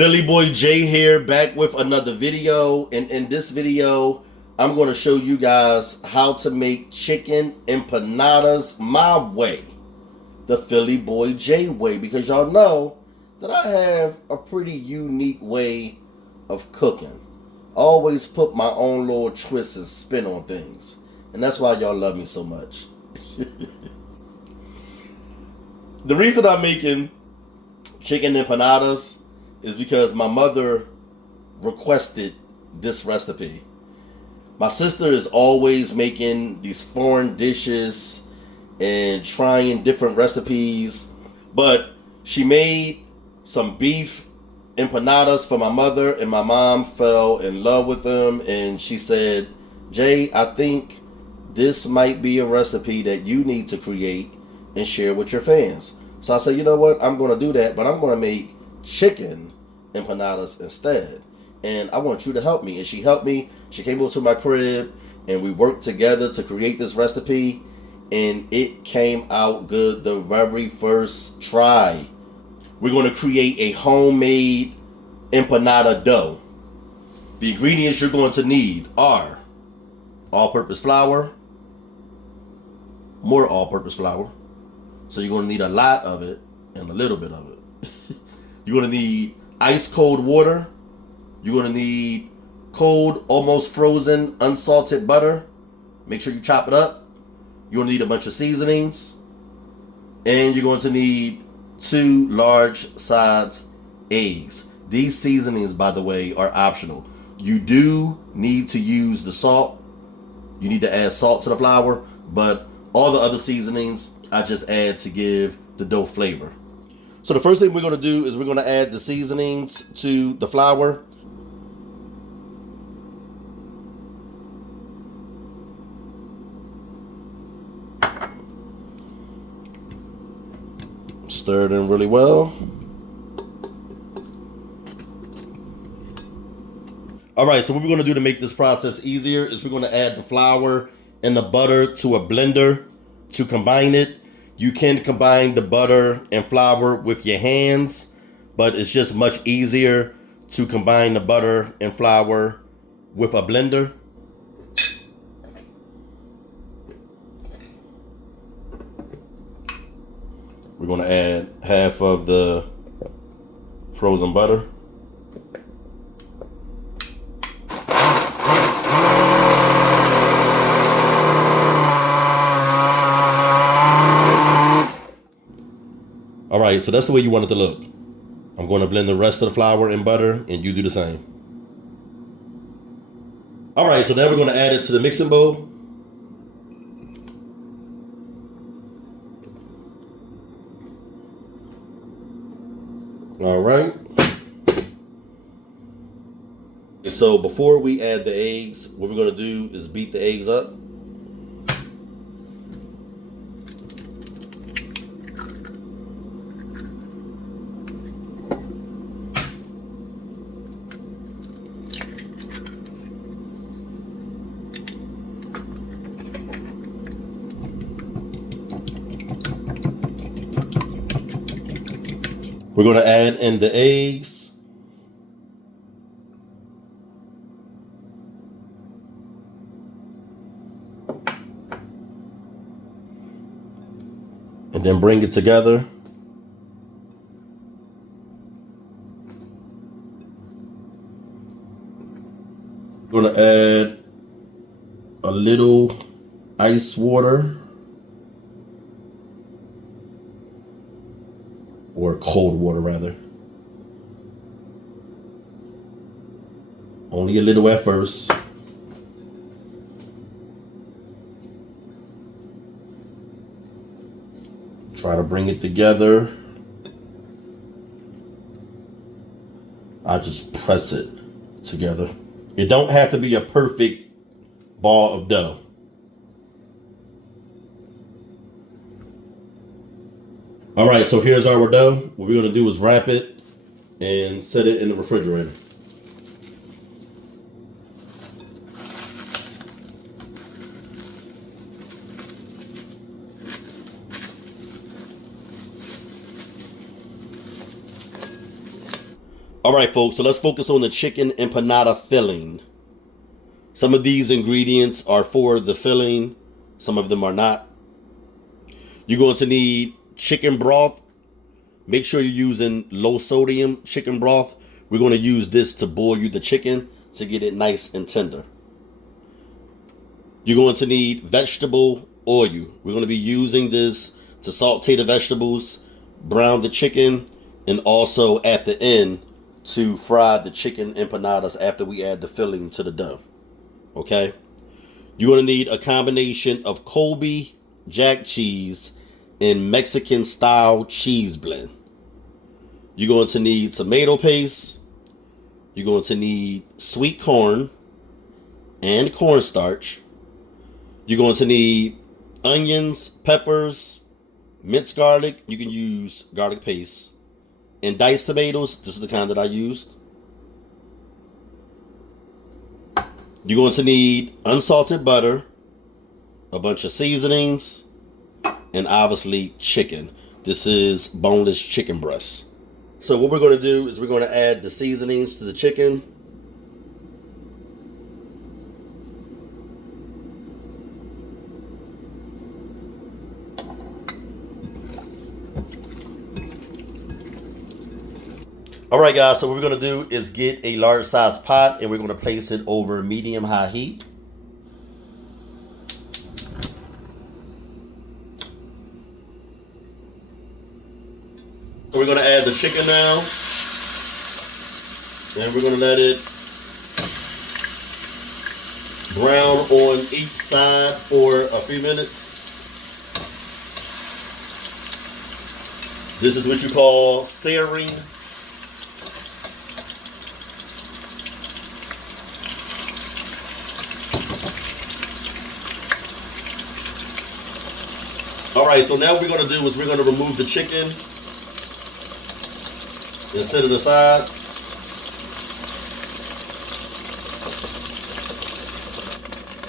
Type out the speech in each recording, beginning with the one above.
Philly Boy J here, back with another video. And in this video, I'm going to show you guys how to make chicken empanadas my way, the Philly Boy J way, because y'all know that I have a pretty unique way of cooking. I always put my own little twist and spin on things, and that's why y'all love me so much. The reason I'm making chicken empanadas is because my mother requested this recipe. My sister is always making these foreign dishes and trying different recipes, but she made some beef empanadas for my mother, and my mom fell in love with them, and she said, Jay, I think this might be a recipe that you need to create and share with your fans. So I said, you know what, I'm going to do that, but I'm going to make chicken empanadas instead, and I want you to help me. And she helped me. She came over to my crib and we worked together to create this recipe, and it came out good the very first try. We're going to create a homemade empanada dough. The ingredients you're going to need are all-purpose flour, more all-purpose flour, so you're going to need a lot of it and a little bit of it. You're going to need ice cold water. You're going to need cold, almost frozen, unsalted butter. Make sure you chop it up. You're going to need a bunch of seasonings. And you're going to need 2 large size eggs. These seasonings, by the way, are optional. You do need to use the salt. You need to add salt to the flour, but all the other seasonings I just add to give the dough flavor. So the first thing we're going to do is we're going to add the seasonings to the flour. Stir it in really well. All right, so what we're going to do to make this process easier is we're going to add the flour and the butter to a blender to combine it. You can combine the butter and flour with your hands, but it's just much easier to combine the butter and flour with a blender. We're going to add half of the frozen butter. All right, so that's the way you want it to look. I'm going to blend the rest of the flour and butter, and you do the same. All right, so now we're going to add it to the mixing bowl. All right. So before we add the eggs, what we're going to do is beat the eggs up. We're going to add in the eggs. And then bring it together. We're going to add a little ice water. Or cold water, rather. Only a little at first. Try to bring it together. I just press it together. It don't have to be a perfect ball of dough. All right, so here's our dough. What we're gonna do is wrap it and set it in the refrigerator. All right, folks, so let's focus on the chicken empanada filling. Some of these ingredients are for the filling. Some of them are not. You're going to need chicken broth. Make sure you're using low sodium chicken broth. We're going to use this to boil you the chicken to get it nice and tender. You're going to need vegetable oil. We're going to be using this to saute the vegetables, brown the chicken, and also at the end to fry the chicken empanadas after we add the filling to the dough. Okay? You're going to need a combination of Colby jack cheese and Mexican style cheese blend. You're going to need tomato paste. You're going to need sweet corn and cornstarch. You're going to need onions, peppers, minced garlic. You can use garlic paste. And diced tomatoes. This is the kind that I used. You're going to need unsalted butter, a bunch of seasonings, and obviously chicken. This is boneless chicken breast. So what we're going to do is we're going to add the seasonings to the chicken. All right, guys, so what we're going to do is get a large size pot and we're going to place it over medium-high heat. So we're going to add the chicken now. And we're going to let it brown on each side for a few minutes. This is what you call searing. All right, so now what we're going to do is we're going to remove the chicken and set it aside.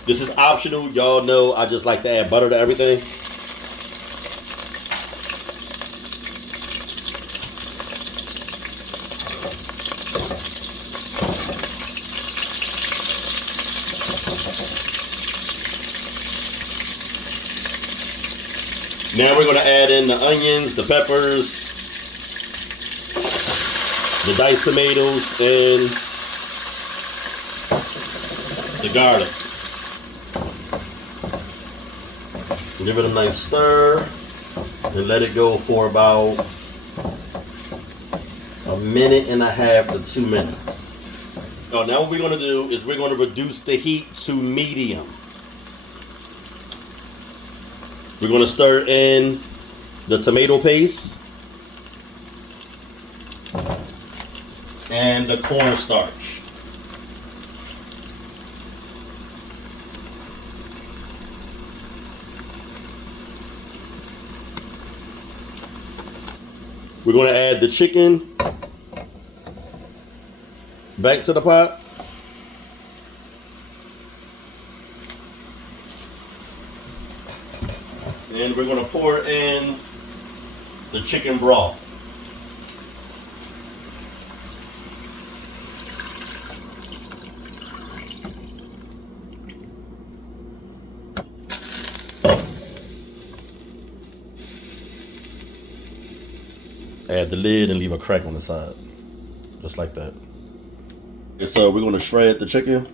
This is optional. Y'all know I just like to add butter to everything. Now we're going to add in the onions, the peppers, the diced tomatoes, and the garlic. Give it a nice stir and let it go for about 1.5 to 2 minutes. So now what we're going to do is we're going to reduce the heat to medium. We're going to stir in the tomato paste and the cornstarch. We're going to add the chicken back to the pot. And we're going to pour in the chicken broth. Add the lid and leave a crack on the side. Just like that. Okay, so we're going to shred the chicken.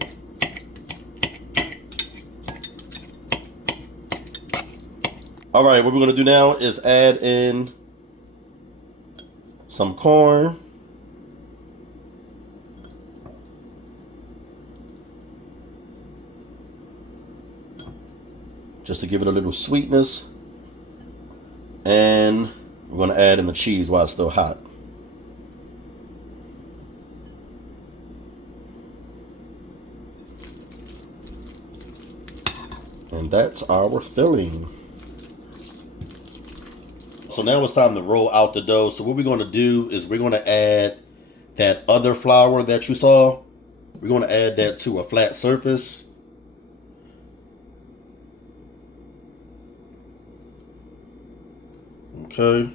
All right, what we're going to do now is add in some corn. Just to give it a little sweetness. And we're going to add in the cheese while it's still hot. And that's our filling. So now it's time to roll out the dough. So what we're going to do is we're going to add that other flour that you saw. We're going to add that to a flat surface. Okay.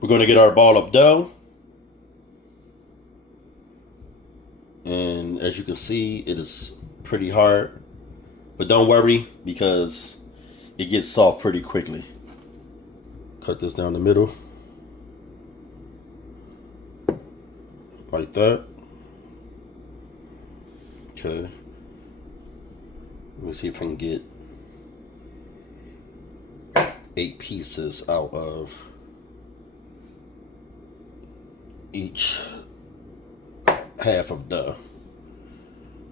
We're going to get our ball of dough. And as you can see, it is pretty hard. But don't worry, because it gets soft pretty quickly. Cut this down the middle. Like that. Okay. Let me see if I can get 8 pieces out of each half of dough.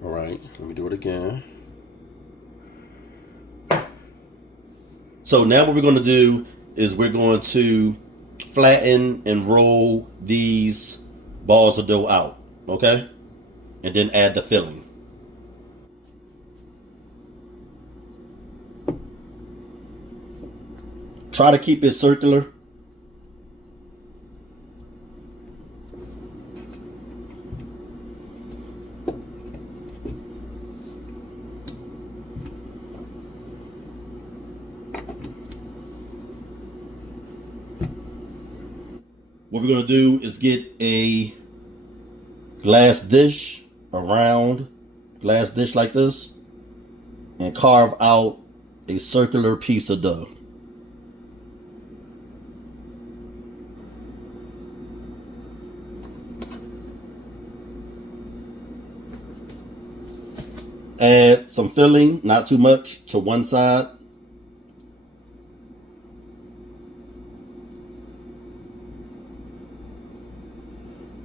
All right, let me do it again. So now what we're going to do is we're going to flatten and roll these balls of dough out, okay? And then add the filling. Try to keep it circular. What we're going to do is get a glass dish, a round glass dish like this, and carve out a circular piece of dough. Add some filling, not too much, to one side.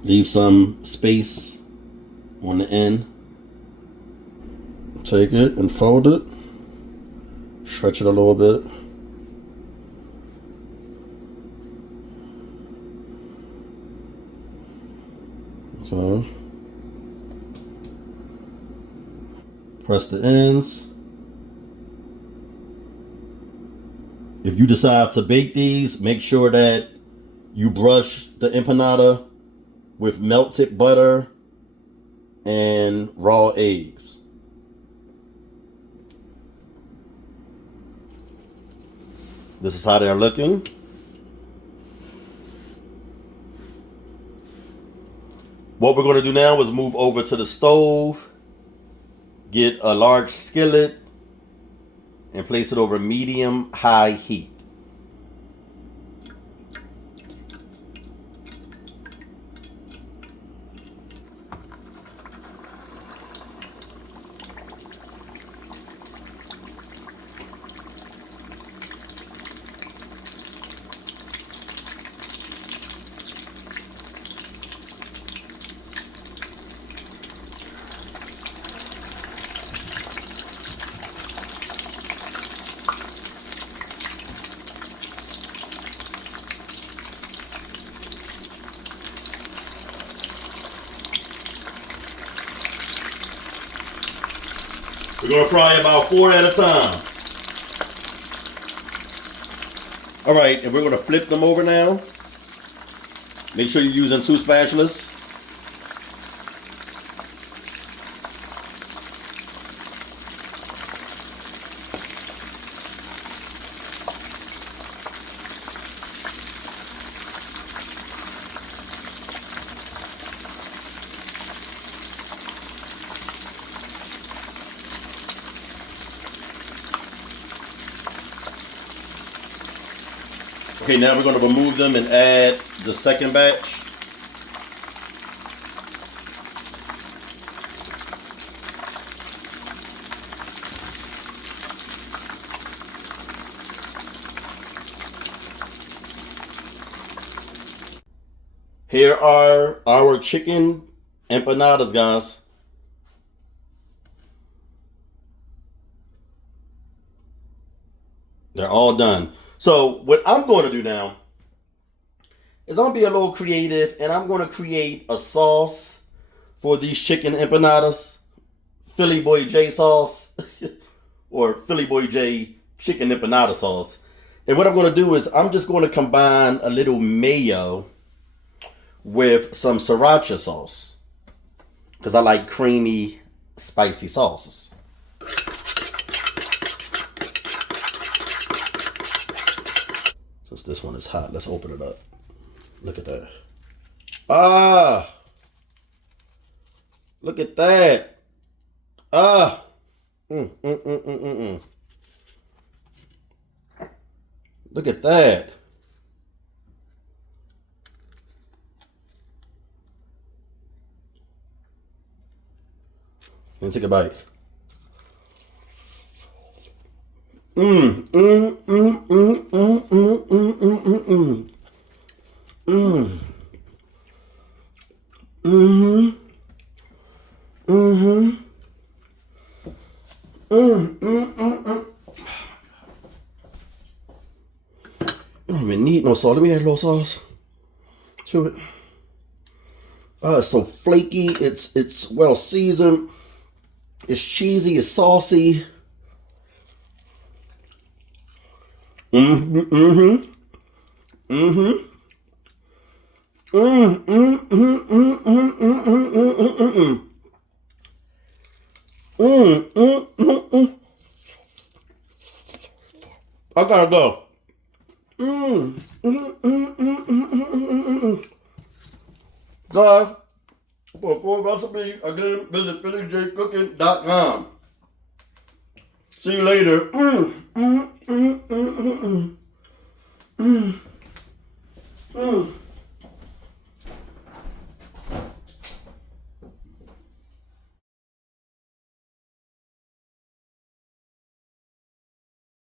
Leave some space on the end. Take it and fold it. Stretch it a little bit. Okay. Press the ends. If you decide to bake these, make sure that you brush the empanada with melted butter and raw eggs. This is how they're looking. What we're going to do now is move over to the stove, get a large skillet, and place it over medium-high heat. We're going to fry about 4 at a time. All right, and we're going to flip them over now. Make sure you're using 2 spatulas. Okay, now we're going to remove them and add the second batch. Here are our chicken empanadas, guys. They're all done. So what I'm going to do now is I'm going to be a little creative, and I'm going to create a sauce for these chicken empanadas. Philly Boy J sauce or Philly Boy J chicken empanada sauce. And what I'm going to do is I'm just going to combine a little mayo with some sriracha sauce because I like creamy, spicy sauces. Since this one is hot, let's open it up. Look at that. Ah. Look at that. Ah. Look at that. Let me take a bite. I don't even need no sauce. Let me add a little sauce to it. It's so flaky. It's well seasoned. It's cheesy. It's saucy. I gotta go. Guys, for full recipe, again, visit PhillyJCookingShow.com. See you later.